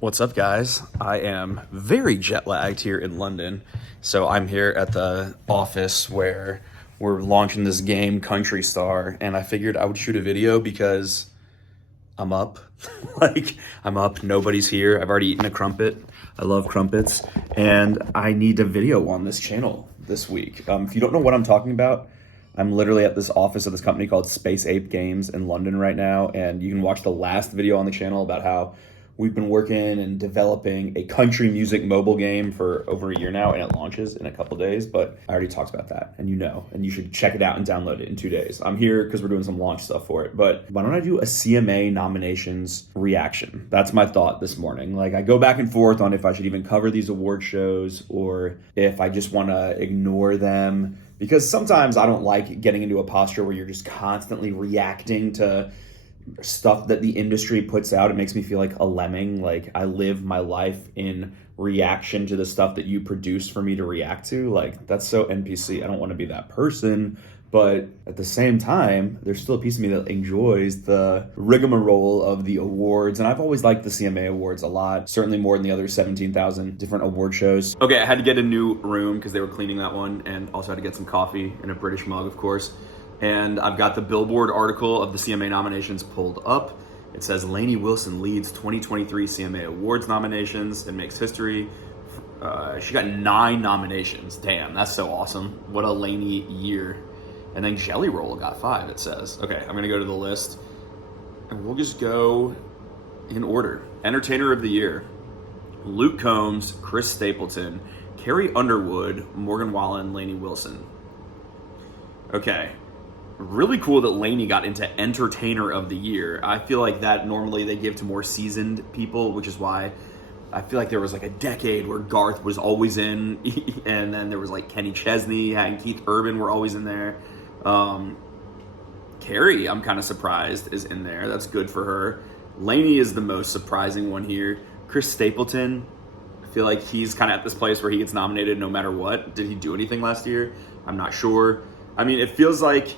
What's up, guys? I am very jet lagged here in London. So I'm here at the office where we're launching this game, Country Star, and I figured I would shoot a video because I'm up. I'm up, nobody's here. I've already eaten a crumpet. I love crumpets, and I need a video on this channel this week. If you don't know what I'm talking about, I'm literally at this office of this company called Space Ape Games in London right now, and you can watch the last video on the channel about how we've been working and developing a country music mobile game for over a year now, and it launches in a couple days, but I already talked about that, and you should check it out and download it in 2 days. I'm here because we're doing some launch stuff for it, but why don't I do a CMA nominations reaction? That's my thought this morning. I go back and forth on if I should even cover these award shows or if I just want to ignore them, because sometimes I don't like getting into a posture where you're just constantly reacting to stuff that the industry puts out. It makes me feel like a lemming. I live my life in reaction to the stuff that you produce for me to react to. That's so NPC. I don't want to be that person, but at the same time, there's still a piece of me that enjoys the rigmarole of the awards, and I've always liked the CMA Awards a lot, certainly more than the other 17,000 different award shows. Okay, I had to get a new room because they were cleaning that one, and also had to get some coffee in a British mug, of course. And I've got the Billboard article of the CMA nominations pulled up. It says Lainey Wilson leads 2023 CMA Awards nominations and makes history. She got 9 nominations. Damn, that's so awesome. What a Lainey year. And then Jelly Roll got 5, it says. Okay, I'm gonna go to the list and we'll just go in order. Entertainer of the Year: Luke Combs, Chris Stapleton, Carrie Underwood, Morgan Wallen, Lainey Wilson. Okay. Really cool that Lainey got into Entertainer of the Year. I feel like that normally they give to more seasoned people, which is why I feel like there was a decade where Garth was always in, and then there was Kenny Chesney and Keith Urban were always in there. Carrie, I'm kind of surprised, is in there. That's good for her. Lainey is the most surprising one here. Chris Stapleton, I feel like he's kind of at this place where he gets nominated no matter what. Did he do anything last year? I'm not sure. I mean, it feels like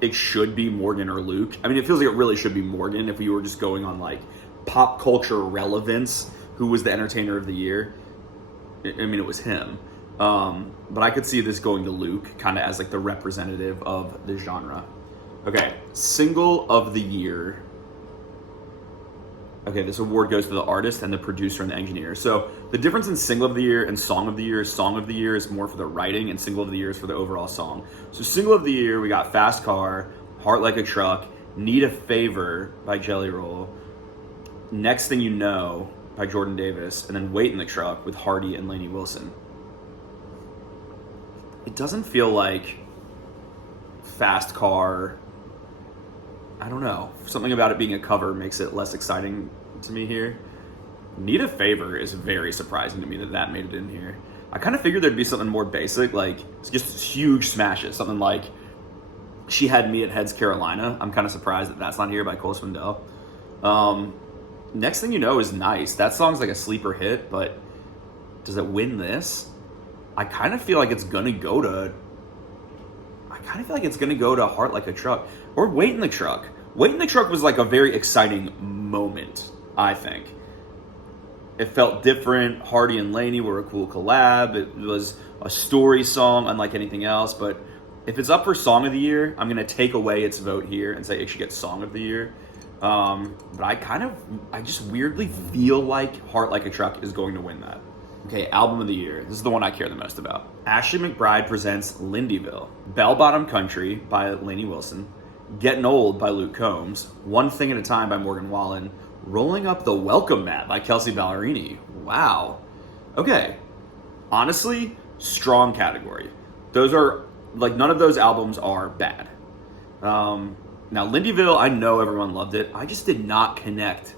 it should be Morgan or Luke. I mean, it feels like it really should be Morgan if we were just going on pop culture relevance. Who was the Entertainer of the Year? I mean, it was him. But I could see this going to Luke, kind of as the representative of the genre. Okay, Single of the Year. Okay, this award goes to the artist and the producer and the engineer. So the difference in Single of the Year and Song of the Year is more for the writing, and Single of the Year is for the overall song. So Single of the Year, we got Fast Car, Heart Like a Truck, Need a Favor by Jelly Roll, Next Thing You Know by Jordan Davis, and then Wait in the Truck with Hardy and Lainey Wilson. It doesn't feel like Fast Car, I don't know. Something about it being a cover makes it less exciting to me here. Need a Favor is very surprising to me that made it in here. I kind of figured there'd be something more basic, just huge smashes. Something like She Had Me at Heads Carolina. I'm kind of surprised that that's not here by Cole Swindell. Next Thing You Know is nice. That song's a sleeper hit, but does it win this? I kind of feel like it's gonna go to Heart Like a Truck or Wait in the Truck. Wait in the Truck was a very exciting moment, I think. It felt different. Hardy and Lainey were a cool collab. It was a story song unlike anything else, but if it's up for Song of the Year, I'm gonna take away its vote here and say it should get Song of the Year. But I just weirdly feel like Heart Like a Truck is going to win that. Okay, Album of the Year. This is the one I care the most about. Ashley McBryde presents Lindyville. Bell Bottom Country by Lainey Wilson. Getting Old by Luke Combs. One Thing at a Time by Morgan Wallen. Rolling Up the Welcome Mat by Kelsea Ballerini. Wow. Okay. Honestly, strong category. Those are, none of those albums are bad. Now, Lindyville, I know everyone loved it. I just did not connect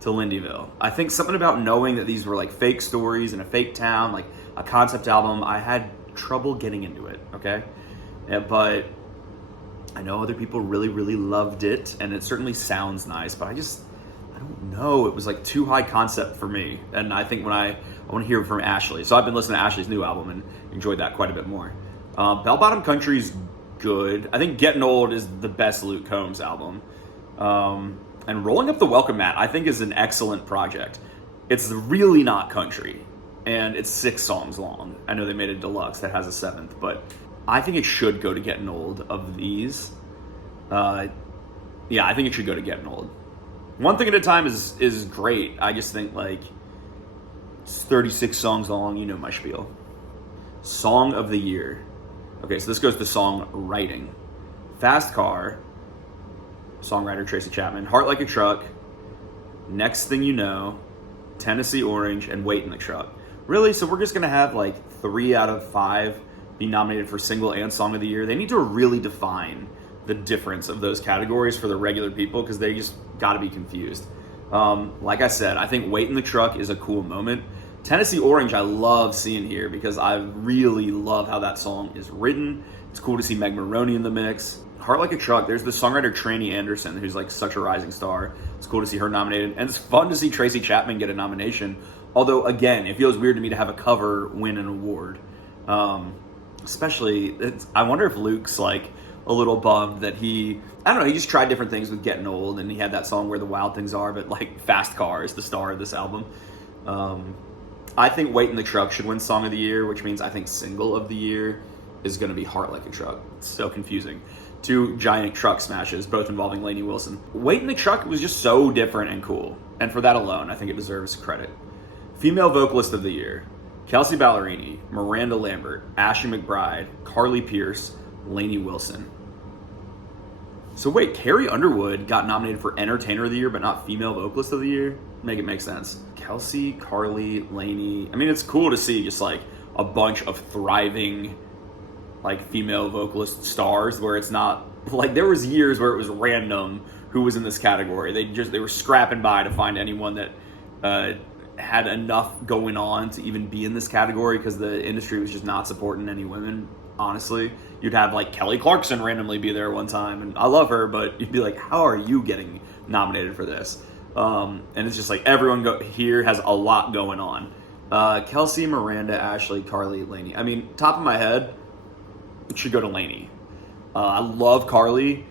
to Lindyville. I think something about knowing that these were fake stories in a fake town, a concept album, I had trouble getting into it, okay? But I know other people really, really loved it, and it certainly sounds nice, but I don't know. It was too high concept for me, and I think I want to hear from Ashley. So I've been listening to Ashley's new album and enjoyed that quite a bit more. Bell Bottom Country's good. I think Getting Old is the best Luke Combs album. And Rolling Up the Welcome Mat, I think, is an excellent project. It's really not country, and it's 6 songs long. I know they made a deluxe that has a 7th, but I think it should go to Getting Old of these. Yeah, I think it should go to Getting Old. One Thing at a Time is great. I just think, like, it's 36 songs long. You know my spiel. Song of the Year. Okay, so this goes to songwriting. Fast Car, songwriter Tracy Chapman. Heart Like a Truck, Next Thing You Know, Tennessee Orange, and Wait in the Truck. Really? So we're just going to have like 3 out of 5 be nominated for single and song of the year? They need to really define the difference of those categories for the regular people, because they just got to be confused. Like I said, I think Wait in the Truck is a cool moment. Tennessee Orange I love seeing here because I really love how that song is written. It's cool to see Meg Maroney in the mix. Heart Like a Truck, there's the songwriter Tranny Anderson, who's like such a rising star. It's cool to see her nominated, and it's fun to see Tracy Chapman get a nomination. Although, again, it feels weird to me to have a cover win an award. Especially, I wonder if Luke's like a little bummed that he just tried different things with Getting Old, and he had that song Where the Wild Things Are, but like Fast Car is the star of this album. I think Wait in the Truck should win Song of the Year, which means I think Single of the Year is going to be Heart Like a Truck. It's so confusing. 2 giant truck smashes, both involving Lainey Wilson. Wait in the Truck was just so different and cool, and for that alone, I think it deserves credit. Female Vocalist of the Year: Kelsea Ballerini, Miranda Lambert, Ashley McBride, Carly Pierce, Lainey Wilson. So wait, Carrie Underwood got nominated for Entertainer of the Year, but not Female Vocalist of the Year? Make it make sense. Kelsea, Carly, Lainey. I mean, it's cool to see just like a bunch of thriving like female vocalist stars where it's not like there was years where it was random who was in this category. They were scrapping by to find anyone that had enough going on to even be in this category, because the industry was just not supporting any women. Honestly, you'd have like Kelly Clarkson randomly be there one time, and I love her, but you'd be like, how are you getting nominated for this? And it's just like everyone here has a lot going on. Kelsea, Miranda, Ashley, Carly, Lainey. I mean, top of my head, it should go to Lainey. I love Carly.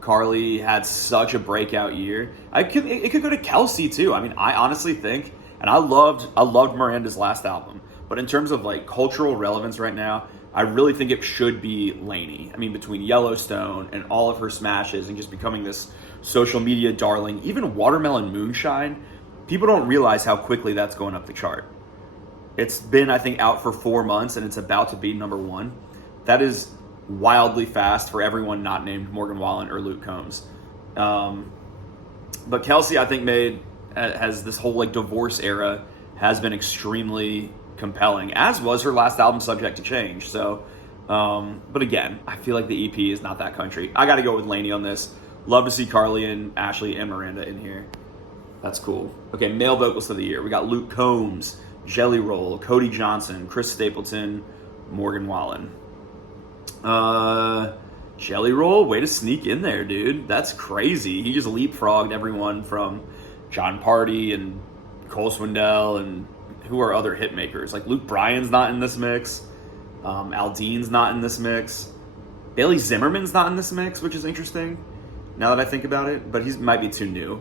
Carly had such a breakout year. It could go to Kelsea too. I mean, I honestly think, and I loved Miranda's last album, but in terms of like cultural relevance right now, I really think it should be Lainey. I mean, between Yellowstone and all of her smashes and just becoming this social media darling, even Watermelon Moonshine, people don't realize how quickly that's going up the chart. It's been, I think, out for 4 months, and it's about to be number 1. That is wildly fast for everyone not named Morgan Wallen or Luke Combs. But Kelsea, I think, has this whole like divorce era has been extremely compelling, as was her last album, Subject to Change. So, but again, I feel like the EP is not that country. I got to go with Lainey on this. Love to see Carly and Ashley and Miranda in here. That's cool. Okay, Male Vocalist of the Year. We got Luke Combs, Jelly Roll, Cody Johnson, Chris Stapleton, Morgan Wallen. Jelly Roll, way to sneak in there, dude. That's crazy. He just leapfrogged everyone from John Party and Cole Swindell, and who are other hit makers. Like Luke Bryan's not in this mix. Aldean's not in this mix. Bailey Zimmerman's not in this mix, which is interesting now that I think about it, but he might be too new.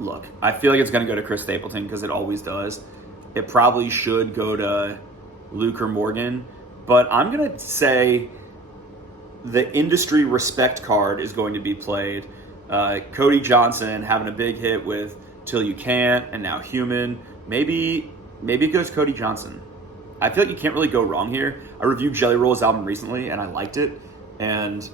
Look, I feel like it's going to go to Chris Stapleton because it always does. It probably should go to Luke or Morgan, but I'm going to say the industry respect card is going to be played. Cody Johnson having a big hit with Till You Can't and now Human. Maybe it goes Cody Johnson. I feel like you can't really go wrong here. I reviewed Jelly Roll's album recently and I liked it, and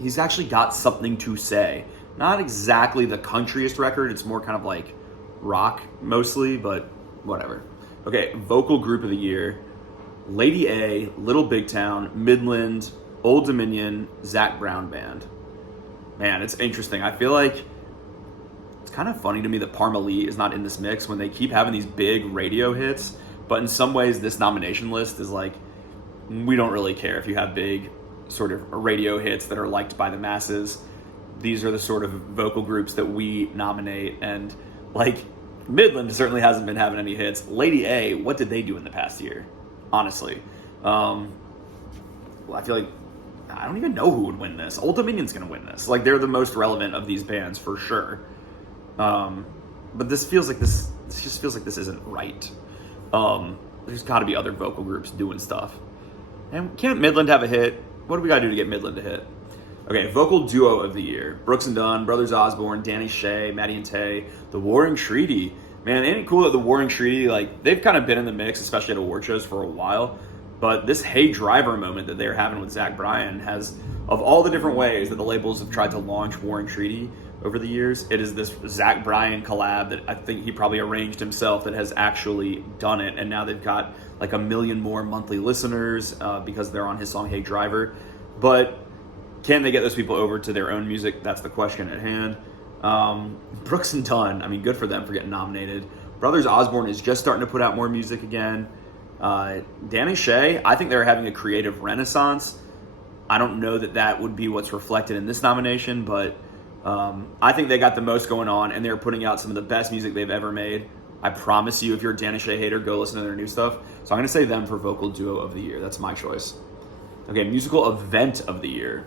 he's actually got something to say. Not exactly the countryest record, it's more kind of like rock mostly, but whatever. Okay, Vocal Group of the Year: Lady A, Little Big Town, Midland, Old Dominion, Zac Brown Band. Man, it's interesting. I feel like it's kind of funny to me that Parma Lee is not in this mix when they keep having these big radio hits, but in some ways this nomination list is like, we don't really care if you have big sort of radio hits that are liked by the masses. These are the sort of vocal groups that we nominate, and like Midland certainly hasn't been having any hits. Lady A, what did they do in the past year? Honestly, I feel like I don't even know who would win this. Old Dominion's going to win this. Like, they're the most relevant of these bands for sure. But this feels like this just feels like this isn't right. There's got to be other vocal groups doing stuff. And can't Midland have a hit? What do we got to do to get Midland to hit? Okay, vocal duo of the year. Brooks and Dunn, Brothers Osborne, Danny Shea, Maddie and Tay, The Warring Treaty. Man, ain't it cool that The Warring Treaty, like, they've kind of been in the mix, especially at award shows for a while. But this Hey Driver moment that they're having with Zach Bryan has, of all the different ways that the labels have tried to launch Warring Treaty over the years, it is this Zach Bryan collab that I think he probably arranged himself that has actually done it. And now they've got like 1 million more monthly listeners because they're on his song Hey Driver. But can they get those people over to their own music? That's the question at hand. Brooks and Dunn, I mean, good for them for getting nominated. Brothers Osborne is just starting to put out more music again. Danny Shea, I think they're having a creative renaissance. I don't know that that would be what's reflected in this nomination, but I think they got the most going on, and they're putting out some of the best music they've ever made. I promise you, if you're a Danny Shea hater, go listen to their new stuff. So I'm going to say them for vocal duo of the year. That's my choice. Okay, musical event of the year.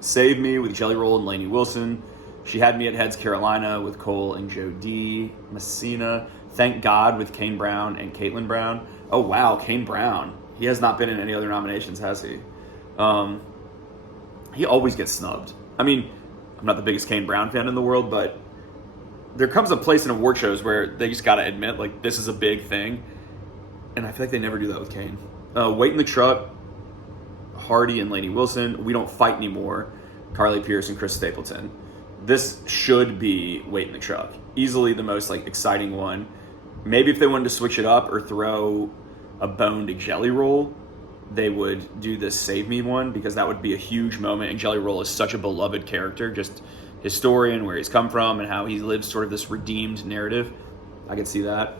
Save Me with Jelly Roll and Lainey Wilson. She Had Me at Heads Carolina with Cole and Joe D. Messina. Thank God with Kane Brown and Caitlin Brown. Oh, wow, Kane Brown. He has not been in any other nominations, has he? He always gets snubbed. I mean, I'm not the biggest Kane Brown fan in the world, but there comes a place in award shows where they just got to admit, like, this is a big thing. And I feel like they never do that with Kane. Wait in the Truck, Hardy and Lainey Wilson. We Don't Fight Anymore, Carly Pearce and Chris Stapleton. This should be Wait in the Truck. Easily the most, like, exciting one. Maybe if they wanted to switch it up or throw a bone to Jelly Roll, they would do this Save Me one, because that would be a huge moment. And Jelly Roll is such a beloved character, just his story and where he's come from and how he lives sort of this redeemed narrative. I could see that.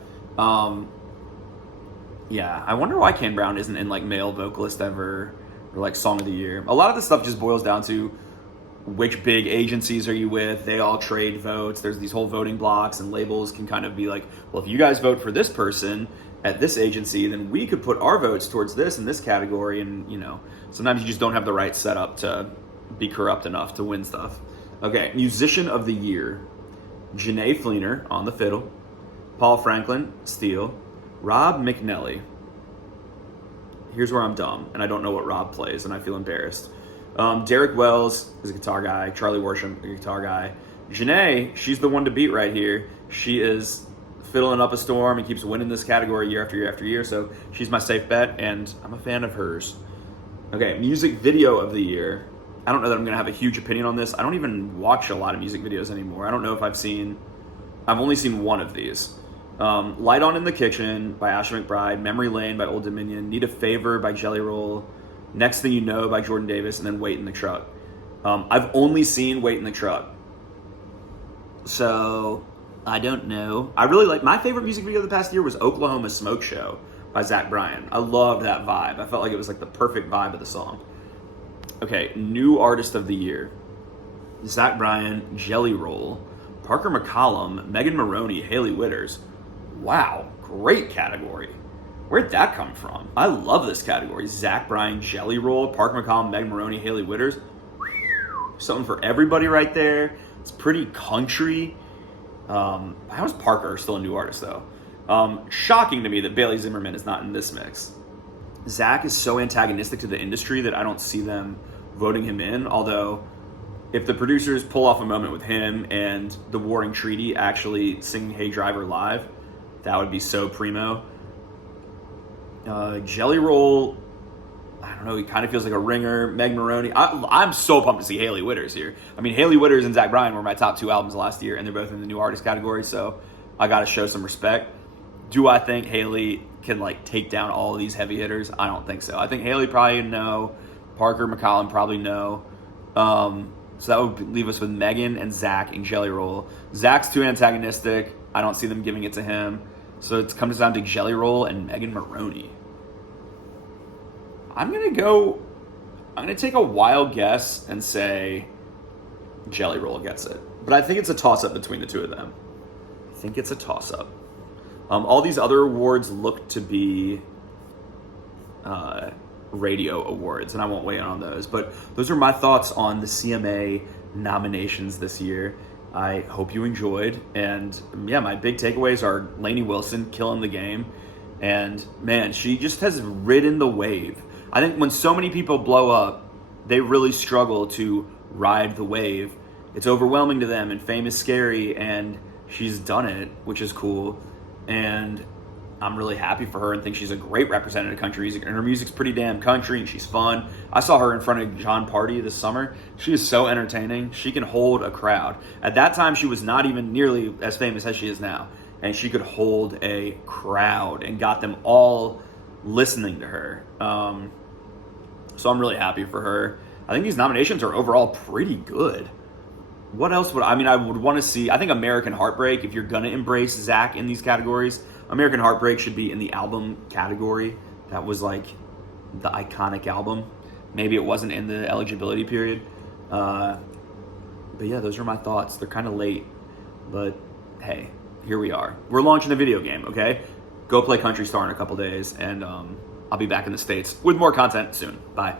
Yeah, I wonder why Kane Brown isn't in, like, male vocalist ever or, like, song of the year. A lot of this stuff just boils down to which big agencies are you with. They all trade votes. There's these whole voting blocks, and labels can kind of be like, well, if you guys vote for this person at this agency, then we could put our votes towards this in this category. And, you know, sometimes you just don't have the right setup to be corrupt enough to win stuff. Okay, Musician of the Year. Janae Fleener on the fiddle. Paul Franklin, steel. Rob McNelly. Here's where I'm dumb, and I don't know what Rob plays, and I feel embarrassed. Derek Wells is a guitar guy. Charlie Worsham, a guitar guy. Janae, she's the one to beat right here. She is fiddling up a storm and keeps winning this category year after year after year, so she's my safe bet, and I'm a fan of hers. Okay, Music Video of the Year. I don't know that I'm going to have a huge opinion on this. I don't even watch a lot of music videos anymore. I don't know if I've only seen one of these. Light On in the Kitchen by Ashley McBride, Memory Lane by Old Dominion, Need a Favor by Jelly Roll, Next Thing You Know by Jordan Davis, and then Wait in the Truck. I've only seen Wait in the Truck, so I don't know. I really like, my favorite music video of the past year was Oklahoma Smoke Show by Zach Bryan. I loved that vibe. I felt like it was like the perfect vibe of the song. Okay, New Artist of the Year. Zach Bryan, Jelly Roll, Parker McCollum, Megan Maroney, Haley Witters. Wow, great category. Where'd that come from? I love this category. Zach Bryan, Jelly Roll, Parker McCollum, Megan Maroney, Haley Witters. Something for everybody right there. It's pretty country. How is Parker still a new artist, though? Shocking to me that Bailey Zimmerman is not in this mix. Zach is so antagonistic to the industry that I don't see them voting him in, although if the producers pull off a moment with him and The Warring Treaty actually singing Hey Driver live, that would be so primo. Jelly Roll, I don't know, he kind of feels like a ringer. Meg Maroney, I'm so pumped to see Haley Witters here. I mean, Haley Witters and Zach Bryan were my top 2 albums last year, and they're both in the new artist category, so I got to show some respect. Do I think Haley can, like, take down all of these heavy hitters? I don't think so. I think Haley probably no. Parker McCollum probably no. So that would leave us with Megan and Zach and Jelly Roll. Zach's too antagonistic. I don't see them giving it to him. So it comes down to Jelly Roll and Megan Maroney. I'm going to take a wild guess and say Jelly Roll gets it. But I think it's a toss-up between the two of them. I think it's a toss-up. All these other awards look to be Radio Awards, and I won't weigh in on those. But those are my thoughts on the CMA nominations this year. I hope you enjoyed. And yeah, my big takeaways are Lainey Wilson killing the game. And man, she just has ridden the wave. I think when so many people blow up, they really struggle to ride the wave. It's overwhelming to them, and fame is scary, and she's done it, which is cool. And I'm really happy for her and think she's a great representative of country music. And her music's pretty damn country, and she's fun. I saw her in front of John Party this summer. She is so entertaining. She can hold a crowd. At that time, she was not even nearly as famous as she is now. And she could hold a crowd and got them all listening to her. So I'm really happy for her. I think these nominations are overall pretty good. What else I would want to see, I think American Heartbreak, if you're going to embrace Zach in these categories, American Heartbreak should be in the album category. That was like the iconic album. Maybe it wasn't in the eligibility period. But yeah, those are my thoughts. They're kind of late, but hey, here we are. We're launching a video game, okay? Go play Country Star in a couple days, and I'll be back in the States with more content soon. Bye.